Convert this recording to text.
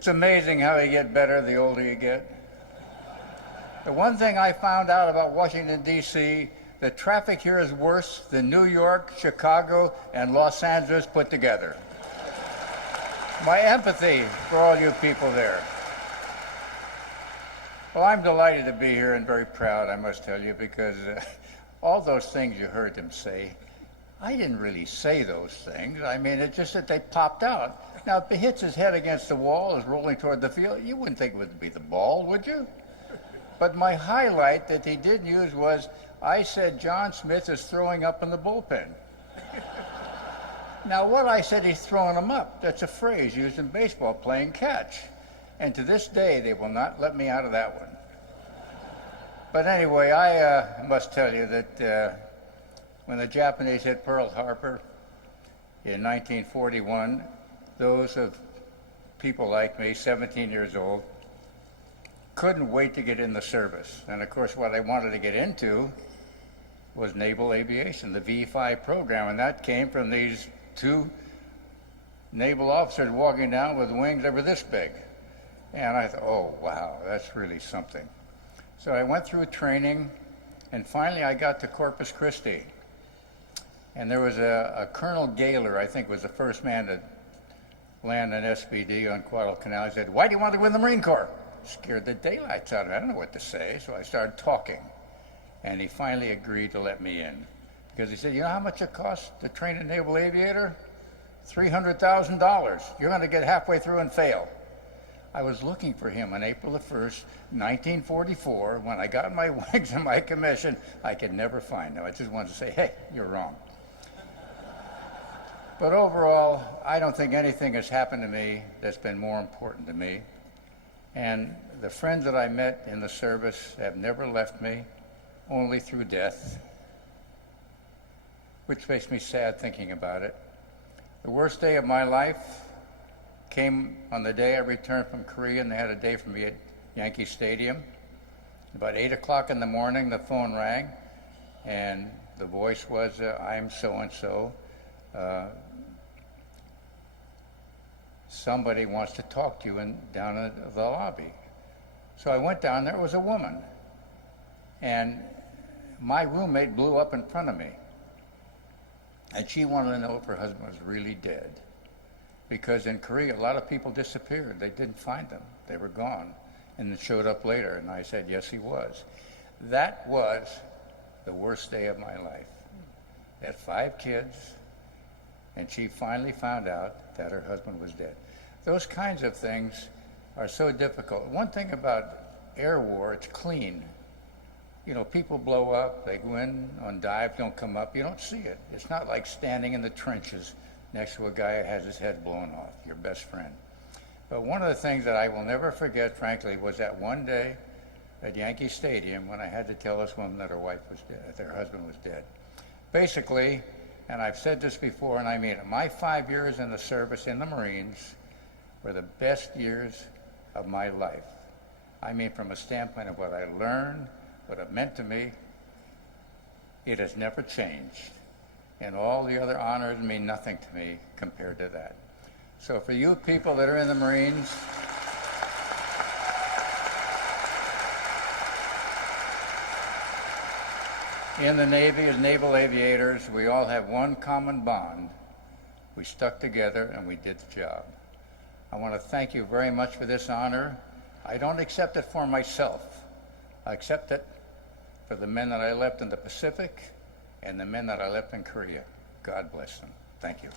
It's amazing how you get better the older you get. The one thing I found out about Washington, D.C., the traffic here is worse than New York, Chicago, and Los Angeles put together. My empathy for all you people there. Well, I'm delighted to be here and very proud, I must tell you, because all those things you heard him say, I didn't really say those things. I mean, it's just that they popped out. Now, if he hits his head against the wall, is rolling toward the field, you wouldn't think it would be the ball, would you? But my highlight that he did use was, I said John Smith is throwing up in the bullpen. Now, what I said, he's throwing them up. That's a phrase used in baseball, playing catch. And to this day, they will not let me out of that one. But anyway, I must tell you that when the Japanese hit Pearl Harbor in 1941, those of people like me, 17 years old, couldn't wait to get in the service. And of course, what I wanted to get into was naval aviation, the V-5 program, and that came from these two naval officers walking down with wings that were this big. And I thought, oh, wow, that's really something. So I went through training, and finally I got to Corpus Christi. And there was a Colonel Gaylor, I think was the first man to land an SBD on Guadalcanal. He said, why do you want to go in the Marine Corps? Scared the daylights out of me. I don't know what to say, so I started talking. And he finally agreed to let me in. Because he said, you know how much it costs to train a naval aviator? $300,000. You're going to get halfway through and fail. I was looking for him on April the 1st, 1944. When I got my wings and my commission, I could never find him. I just wanted to say, hey, you're wrong. But overall, I don't think anything has happened to me that's been more important to me. And the friends that I met in the service have never left me, only through death, which makes me sad thinking about it. The worst day of my life came on the day I returned from Korea, and they had a day for me at Yankee Stadium. About 8 o'clock in the morning, the phone rang, and the voice was, I'm so-and-so. Somebody wants to talk to you down in the lobby. So I went down there. It was a woman. And my roommate blew up in front of me. And she wanted to know if her husband was really dead. Because in Korea, a lot of people disappeared. They didn't find them. They were gone. And it showed up later. And I said, yes, he was. That was the worst day of my life. I had 5 kids. And she finally found out that her husband was dead. Those kinds of things are so difficult. One thing about air war, it's clean. You know, people blow up, they go in on dive, don't come up, you don't see it. It's not like standing in the trenches next to a guy who has his head blown off, your best friend. But one of the things that I will never forget, frankly, was that one day at Yankee Stadium when I had to tell this woman that her wife was dead, that her husband was dead. Basically, and I've said this before, and I mean it, my 5 years in the service in the Marines were the best years of my life. I mean, from a standpoint of what I learned, what it meant to me, it has never changed. And all the other honors mean nothing to me compared to that. So for you people that are in the Marines, in the Navy as naval aviators, we all have one common bond. We stuck together and we did the job. I want to thank you very much for this honor. I don't accept it for myself. I accept it for the men that I left in the Pacific and the men that I left in Korea. God bless them. Thank you.